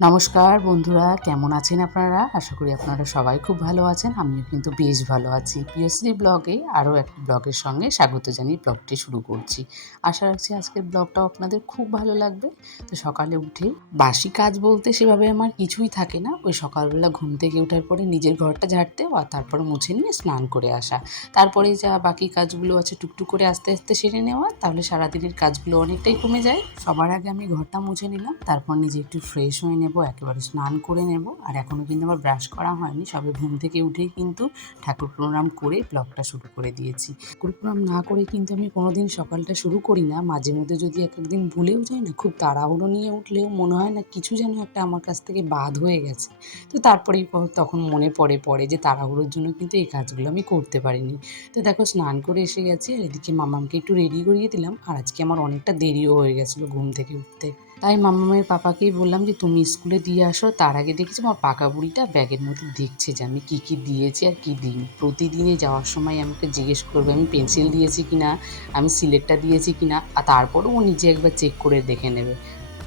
নমস্কার বন্ধুরা, কেমন আছেন আপনারা? আশা করি আপনারা সবাই খুব ভালো আছেন। আমিও কিন্তু বেশ ভালো আছি। পিয়শ্রী ব্লগে আরও একটি ব্লগের সঙ্গে স্বাগত জানিয়ে ব্লগটি শুরু করছি। আশা রাখছি আজকের ব্লগটাও আপনাদের খুব ভালো লাগবে। তো সকালে উঠে বাসি কাজ বলতে সেভাবে আমার কিছুই থাকে না। ওই সকালবেলা ঘুম থেকে ওঠার পরে নিজের ঘরটা ঝাড়তে আর তারপরে মুছে নিয়ে স্নান করে আসা। তারপরে যা বাকি কাজগুলো আছে টুকটুক করে আস্তে আস্তে সেরে নেওয়া, তাহলে সারাদিনের কাজগুলো অনেকটাই কমে যায়। সবার আগে আমি ঘরটা মুছে নিলাম, তারপর নিজে একটু ফ্রেশ হয়ে নেব, একেবারে স্নান করে নেব। আর এখনও কিন্তু আমার ব্রাশ করা হয়নি, সবে ঘুম থেকে উঠেই কিন্তু ঠাকুর প্রণাম করে ব্লগটা শুরু করে দিয়েছি। ঠাকুর প্রণাম না করে কিন্তু আমি কোনোদিন সকালটা শুরু করি না। মাঝে মধ্যে যদি এক একদিন ভুলেও যাই না, খুব তাড়াহুড়ো নিয়ে উঠলেও মনে হয় না কিছু যেন একটা আমার কাছ থেকে বাদ হয়ে গেছে। তো তারপরেই তখন মনে পড়ে যে তাড়াহুড়োর জন্য কিন্তু এই কাজগুলো আমি করতে পারিনি। তো দেখো স্নান করে এসে গেছি, আর এদিকে মামামকে একটু রেডি করিয়ে দিলাম। আর আজকে আমার অনেকটা দেরিও হয়ে গেছিলো ঘুম থেকে উঠতে। তাই মামামের পাপাকেই বললাম যে তুমি স্কুলে দিয়ে আসো। তার আগে দেখেছি আমার পাকা বুড়িটা ব্যাগের মধ্যে দেখছে যে আমি কী কী দিয়েছি আর কী দিইনি। প্রতিদিনে যাওয়ার সময় আমাকে জিজ্ঞেস করবে আমি পেন্সিল দিয়েছি কিনা, আমি সিলেটটা দিয়েছি কিনা, আর তারপরেও ও নিজে একবার চেক করে দেখে নেবে।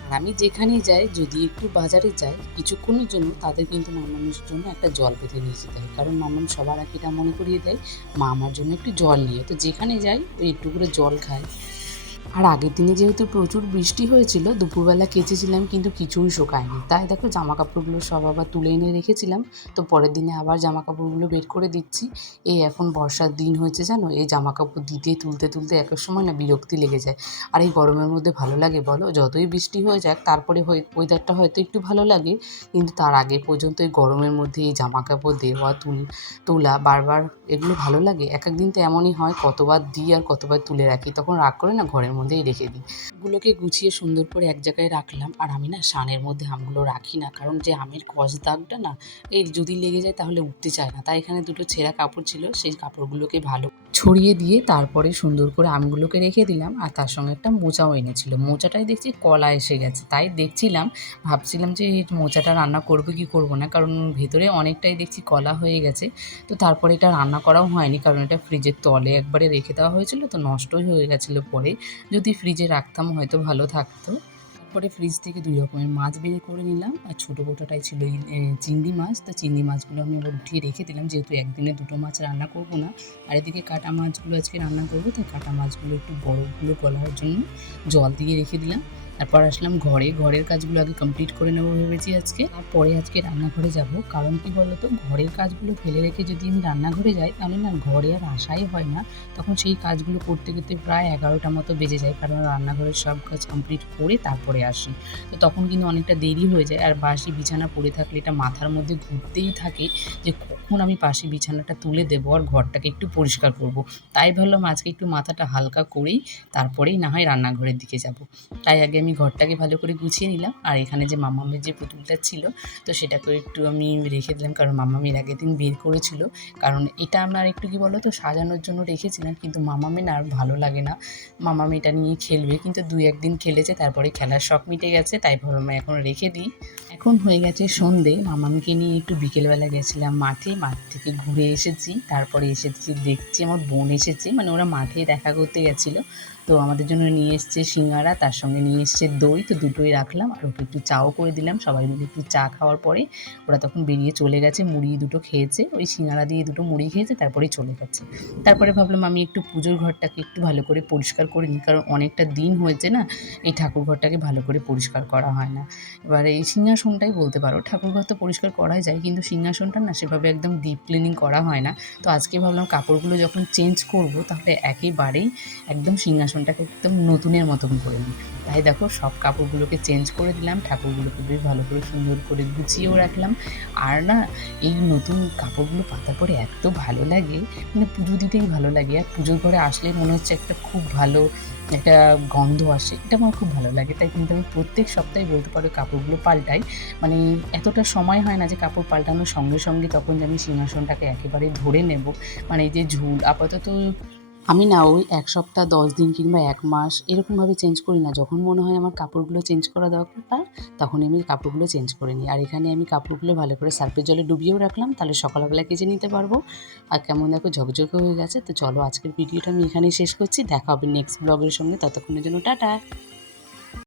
আর আমি যেখানেই যাই, যদি একটু বাজারে যাই কিছুক্ষণের জন্য, তাদের কিন্তু মামামের জন্য একটা জল বেঁধে নিয়ে যেতে হয়, কারণ মামাম সবার আগে এটা মনে করিয়ে দেয় মা আমার জন্য একটু জল নিয়ে। তো যেখানে যাই ওই একটু করে জল খায়। আর আগের দিনে যেহেতু প্রচুর বৃষ্টি হয়েছিল, দুপুরবেলা কেচেছিলাম কিন্তু কিছুই শোকায়নি। তাই দেখো জামা কাপড়গুলো সব আবার তুলে এনে রেখেছিলাম। তো পরের দিনে আবার জামা কাপড়গুলো বের করে দিচ্ছি। এই এখন বর্ষার দিন হয়েছে জানো, এই জামা কাপড় দিতে তুলতে তুলতে এক এক সময় না বিরক্তি লেগে যায়। আর এই গরমের মধ্যে ভালো লাগে বলো? যতই বৃষ্টি হয়ে যাক তারপরে ওয়েদারটা হয়তো একটু ভালো লাগে, কিন্তু তার আগে পর্যন্ত এই গরমের মধ্যে এই জামা কাপড় দেওয়া তোলা বারবার এগুলো ভালো লাগে? এক এক দিন তো এমনই হয়, কতবার দিই আর কতবার তুলে রাখি, তখন রাগ করে না ঘরের মধ্যেই রেখে দিই। এগুলোকে গুছিয়ে সুন্দর করে এক জায়গায় রাখলাম। আর আমি না সানের মধ্যে আমগুলো রাখি না, কারণ যে আমের কষ দাগটা না, এই যদি লেগে যায় তাহলে উঠতে চায় না। তাই এখানে দুটো ছেঁড়া কাপড় ছিল, সেই কাপড়গুলোকে ভালো ছড়িয়ে দিয়ে তারপরে সুন্দর করে আমগুলোকে রেখে দিলাম। আর তার সঙ্গে একটা মোচাও এনেছিল, মোচাটাই দেখছি কলা এসে গেছে। তাই দেখছিলাম, ভাবছিলাম যে এই মোচাটা রান্না করবো কি করবো না, কারণ ভেতরে অনেকটাই দেখছি কলা হয়ে গেছে। তো তারপরে এটা রান্না করাও হয়নি, কারণ এটা ফ্রিজের তলে একবারে রেখে দেওয়া হয়েছিল, তো নষ্টই হয়ে গেছিলো পরে। যদি ফ্রিজে রাখতাম হয়তো ভালো থাকতো। তারপরে ফ্রিজ থেকে 2 রকমের মাছ বের করে নিলাম, আর ছোটো গোটাটাই ছিল চিংড়ি মাছ। তো চিংড়ি মাছগুলো আমি আবার উঠিয়ে রেখে দিলাম, যেহেতু একদিনে দুটো মাছ রান্না করবো না। আর এদিকে কাটা মাছগুলো আজকে রান্না করবো, তাই কাটা মাছগুলো একটু বরফগুলো গলার জন্য জল দিয়ে রেখে দিলাম। তারপর আসলাম ঘরের কাজগুলো আগে কমপ্লিট করে নেবো ভেবেছি আজকে। তারপরে আজকে রান্নাঘরে যাব, কারণ কি বলতো, ঘরের কাজগুলো ফেলে রেখে যদি আমি রান্নাঘরে যাই তাহলে না ঘরে আর আসাই হয় না। তখন সেই কাজগুলো করতে করতে প্রায় 11টা মতো বেজে যায়, কারণ রান্নাঘরের সব কাজ কমপ্লিট করে তারপরে আসি। তো তখন কিন্তু অনেকটা দেরি হয়ে যায়। আর বাসি বিছানা পড়ে থাকলে এটা মাথার মধ্যে ঘুরতেই থাকে যে কখন আমি বাসি বিছানাটা তুলে দেবো আর ঘরটাকে একটু পরিষ্কার করব। তাই ভাবলাম আজকে একটু মাথাটা হালকা করেই তারপরেই না হয় রান্নাঘরের দিকে যাব। তাই আগে আমি ঘরটাকে ভালো করে গুছিয়ে নিলাম। আর এখানে যে মামামের যে পুতুলটা ছিল, তো সেটাকে একটু আমি রেখে দিলাম, কারণ মামাম এর আগের দিন বের করেছিল। কারণ এটা আমার একটু কি বলো তো সাজানোর জন্য রেখেছিলাম, কিন্তু মামামের আর ভালো লাগে না। মামাম এটা নিয়ে খেলবে, কিন্তু 2-1 দিন খেলেছে, তারপরে খেলার শখ মিটে গেছে। তাই ভাবলাম এখন রেখে দিই। এখন হয়ে গেছে সন্ধে, মামামকে নিয়ে একটু বিকেলবেলা গেছিলাম মাঠে, মাঠ থেকে ঘুরে এসেছি। তারপরে এসেছি দেখছি আমার বোন এসেছে, মানে ওরা মাঠে দেখা করতে গেছিলো। তো আমাদের জন্য নিয়ে এসছে সিঙ্গারা, তার সঙ্গে নিয়ে এসছে দই। তো দুটোই রাখলাম, আর ওকে একটু চাও করে দিলাম। সবাই মিলে একটু চা খাওয়ার পরে ওরা তখন বেরিয়ে চলে গেছে, মুড়ি দুটো খেয়েছে, ওই সিঙ্গারা দিয়ে দুটো মুড়ি খেয়েছে, তারপরেই চলে গেছে। তারপরে ভাবলাম আমি একটু পুজোর ঘরটাকে একটু ভালো করে পরিষ্কার করে নিই, কারণ অনেকটা দিন হয়েছে না এই ঠাকুর ঘরটাকে ভালো করে পরিষ্কার করা হয় না। এবার এই সিংহাসনটাই বলতে পারো, ঠাকুর ঘর তো পরিষ্কার করাই যায়, কিন্তু সিংহাসনটা না সেভাবে একদম ডিপ ক্লিনিং করা হয় না। তো আজকে ভাবলাম কাপড়গুলো যখন চেঞ্জ করব, তাহলে একেবারেই একদম সিংহাসনটাকে একদম নতুনের মতন করে নিই। তাই দেখো সব কাপড়গুলোকে চেঞ্জ করে দিলাম, ঠাকুরগুলোকে বেশ ভালো করে সুন্দর করে গুছিয়েও রাখলাম। আর না এই নতুন কাপড়গুলো পাতার পরে এত ভালো লাগে, মানে পুজো দিতেই ভালো লাগে। আর পুজোর ঘরে আসলেই মনে হচ্ছে একটা খুব ভালো একটা গন্ধ আসে, এটা আমার খুব ভালো লাগে। তাই কিন্তু আমি প্রত্যেক সপ্তাহে বলতে পারো কাপড়গুলো পাল্টাই। মানে এতটা সময় হয় না যে কাপড় পাল্টানোর সঙ্গে সঙ্গে তখন যে আমি সিংহাসনটাকে একেবারে ধরে নেব। মানে এই যে ঝুল আপাতত আমি না ওই 1 সপ্তাহ 10 দিন কিংবা 1 মাস এরকমভাবে চেঞ্জ করি না। যখন মনে হয় আমার কাপড়গুলো চেঞ্জ করা দরকার, তখনই আমি কাপড়গুলো চেঞ্জ করে নিই। আর এখানে আমি কাপড়গুলো ভালো করে সার্ফের জলে ডুবিয়েও রাখলাম, তাহলে সকালবেলা কেচে নিতে পারবো। আর কেমন দেখো ঝকঝকে হয়ে গেছে। তো চলো আজকের ভিডিওটা আমি এখানেই শেষ করছি। দেখা হবে নেক্সট ব্লগের সঙ্গে, ততক্ষণের জন্য টাটা।